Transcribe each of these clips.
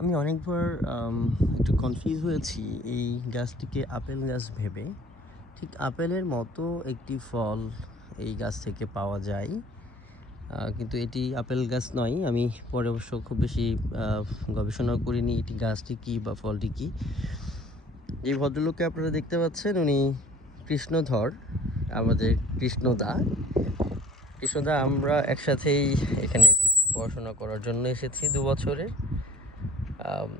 আমি অনেকবার একটু কনফিউজ হয়েছি এই গাছটিকে আপেল গাছ ভেবে। ঠিক আপেলের মতো একটি ফল এই গাছ থেকে পাওয়া যায়, কিন্তু এটি আপেল গাছ নয়। আমি পরে অবশ্য খুব বেশি গবেষণাও করিনি এটি গাছটি কী বা ফলটি কী। যে ভদ্রলোককে আপনারা দেখতে পাচ্ছেন উনি কৃষ্ণধর, আমাদের কৃষ্ণদা। আমরা একসাথেই এখানে পড়াশোনা করার জন্য এসেছি 2 বছরের।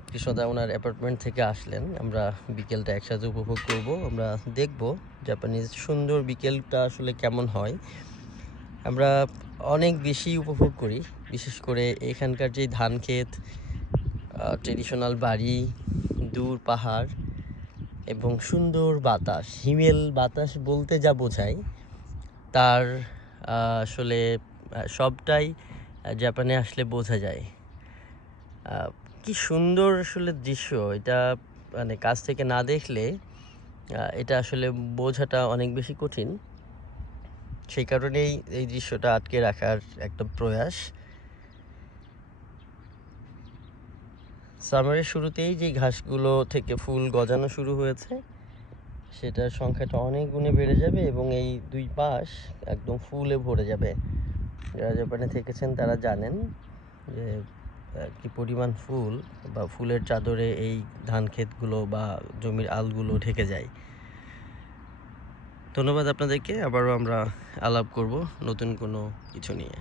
কৃষ্ণদা ওনার অ্যাপার্টমেন্ট থেকে আসলেন, আমরা বিকেলটা একসাথে উপভোগ করব। আমরা দেখব জাপানিজ সুন্দর বিকেলটা আসলে কেমন হয়। আমরা অনেক বেশি উপভোগ করি, বিশেষ করে এখানকার যে ধান ক্ষেত, ট্রেডিশনাল বাড়ি, দূর পাহাড় এবং সুন্দর বাতাস। হিমেল বাতাস বলতে যা বোঝায় তার আসলে সবটাই জাপানে আসলে বোঝা যায়। কি সুন্দর আসলে দৃশ্য এটা, মানে কাছ থেকে না দেখলে এটা আসলে বোঝাটা অনেক বেশি কঠিন। সেই কারণেই এই দৃশ্যটা আটকে রাখার একটা প্রয়াস। সামারের শুরুতেই যে ঘাসগুলো থেকে ফুল গজানো শুরু হয়েছে, সেটার সংখ্যাটা অনেক গুণে বেড়ে যাবে এবং এই দুই পাশ একদম ফুলে ভরে যাবে। যারা জাপানে থেকেছেন তারা জানেন যে কি পরিমাণ ফুল বা ফুলের চাদরে এই ধান ক্ষেতগুলো বা জমির আলগুলো ঢেকে যায়। ধন্যবাদ আপনাদেরকে। আবারও আমরা আলাপ করব নতুন কোনো কিছু নিয়ে।